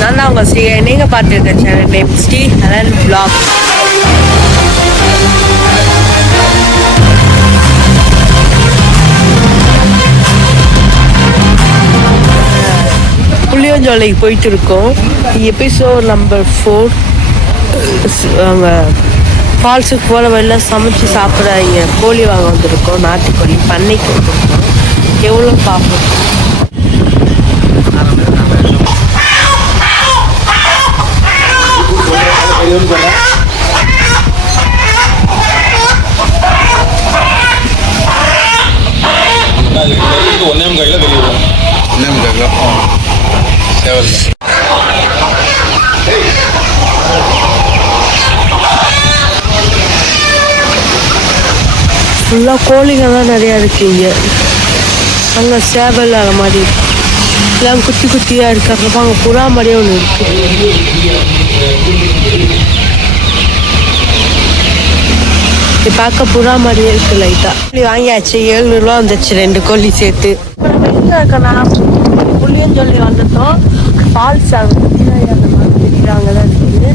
நான் தான் உங்கள் ஸ்ரீ. நீங்கள் பார்த்துருக்க சேனல் நேம் ஸ்ரீ ஹலன் vlog. புளியஞ்சோலைக்கு போயிட்டு இருக்கோம். Episode number 4. அங்கே ஃபால்ஸுக்கு போல வெளில சமைச்சு சாப்பிட இங்கே கோழி வாங்க வந்திருக்கோம். நாட்டுக்கோழி பண்ணைக்கு வந்திருக்கோம். எவ்வளோ பார்ப்போம். ஃபுல்லாக கோழிங்கள்லாம் நிறையா இருக்குது இங்கே. அங்கே சேவல் அது மாதிரி எல்லாம் குட்டி குட்டியாக இருக்கிறப்ப அங்கே புறா மாதிரியே ஒன்று இருக்குது. இது பார்க்க புறா மாதிரியே இருக்குது லைட்டாக. கோழி வாங்கியாச்சு. 700 ரூபா வந்துச்சு 2 கோழி சேர்த்து. எங்கே இருக்கேன்னா புளியஞ்சொல்லி வந்துட்டோம். ஃபால்ஸ் அந்த மாதிரி தெரியுறாங்கதான் இருக்குது.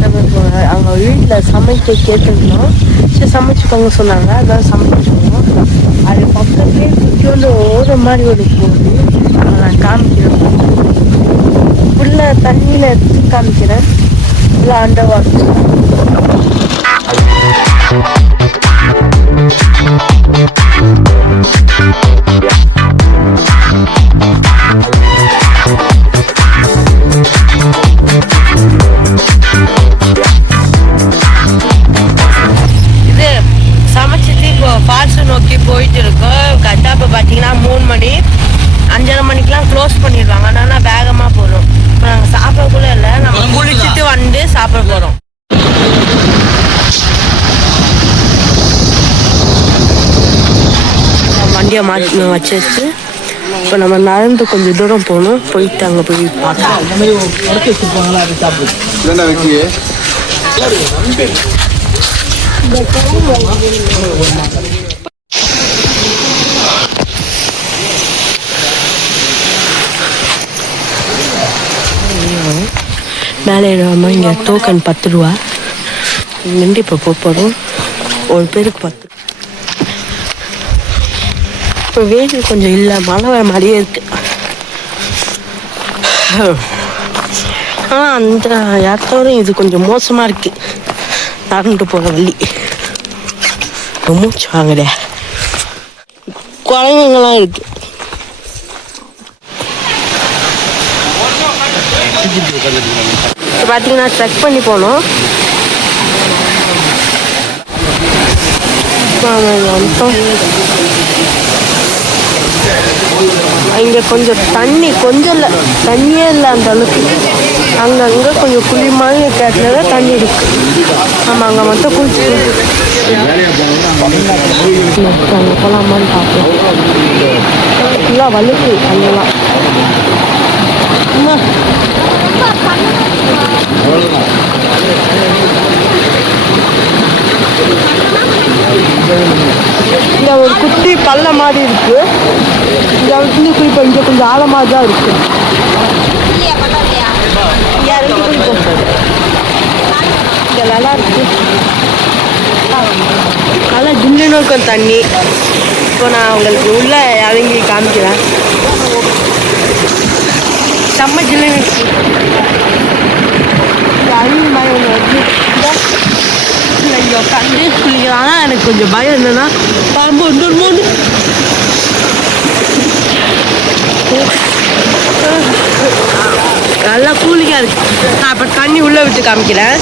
நம்ம இப்போ அவங்க வீட்டில் சமைக்க கேட்டுருந்தோம். சரி சமைச்சுக்கோங்க சொன்னாங்க. அதான் சமைச்சிருக்கோம். அது பக்கத்துலேயே சுற்றி வந்து ஓடுற மாதிரி ஒரு போகுது. நான் காமிக்கிறேன். உள்ள தண்ணியில் எடுத்து காமிக்கிறேன். இல்லை அண்டர் வாட்டர். இது சமைச்சிட்டு இப்போ ஃபால்ஸை நோக்கி போயிட்டு இருக்கோம். கரெக்டாக இப்போ பார்த்தீங்கன்னா 3 மணி 5:30 மணிக்கெலாம் க்ளோஸ் பண்ணிடுவாங்க. ஆனால் வேகமாக போகணும். இப்போ நாங்கள் சாப்பிடக்குள்ள இல்லை. நம்ம குளிச்சுட்டு வந்து சாப்பிட போகிறோம். வண்டியை மாற்றி வச்சு இப்போ நம்ம நடந்து கொஞ்சம் தூரம் போகணும். போயிட்டு அங்கே போய் பார்த்தோம். மேலே ஏறாமல் இங்கே டோக்கன் 10 ரூபா. இங்கேருந்து இப்போ போகிறோம். ஒரு பேருக்கு 10. இப்போ வெயில் கொஞ்சம் இல்லை, மழை வர மாதிரியே இருக்கு. ஆனால் அந்த இடத்தோட இது கொஞ்சம் மோசமாக இருக்கு. நடந்துட்டு போகிற வழி மூச்சு வாங்குதே. குழந்தைங்களாம் இருக்கு. இப்போ பார்த்தீங்கன்னா ட்ரெக் பண்ணி போனோம். இங்கே கொஞ்சம் தண்ணி கொஞ்சம் இல்லை, தண்ணியே இல்லை அந்த அளவுக்கு. அங்கங்கே கொஞ்சம் குழி மாதிரி கேட்டது தண்ணி இருக்கு. ஆமாம், அங்கே மட்டும் குளிச்சு அங்கே போகலாமான்னு பார்ப்போம். ஃபுல்லாக வலுக்கு அங்கெல்லாம். இங்கே ஒரு குட்டி பள்ள மாதிரி இருக்கு. இந்த இடத்துல குளிப்போம். இங்கே கொஞ்சம் ஆழமாக தான் இருக்கு. இங்கே நல்லா இருக்கு. நல்லா ஜில்லுன்னு இருக்கும் தண்ணி. இப்போ நான் உங்களுக்கு உள்ள இறங்கி காமிக்கிறேன். செம்ம ஜில்லுன்னு இருக்கு. அருவி மாதிரி ஒன்று வருது. இங்கே உட்காந்து குளிக்கலாம். ஆனால் எனக்கு கொஞ்சம் பயம் என்னன்னா பாம்பு வந்துடுமோன்னு. நல்லா கூலிங்காக இருக்கு. நான் இப்போ தண்ணி உள்ளே விட்டு காமிக்கிறேன்.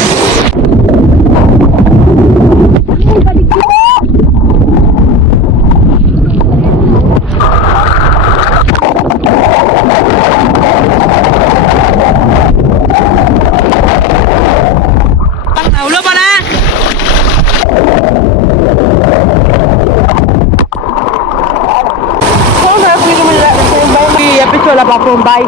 பார்ப்போம். பாய்.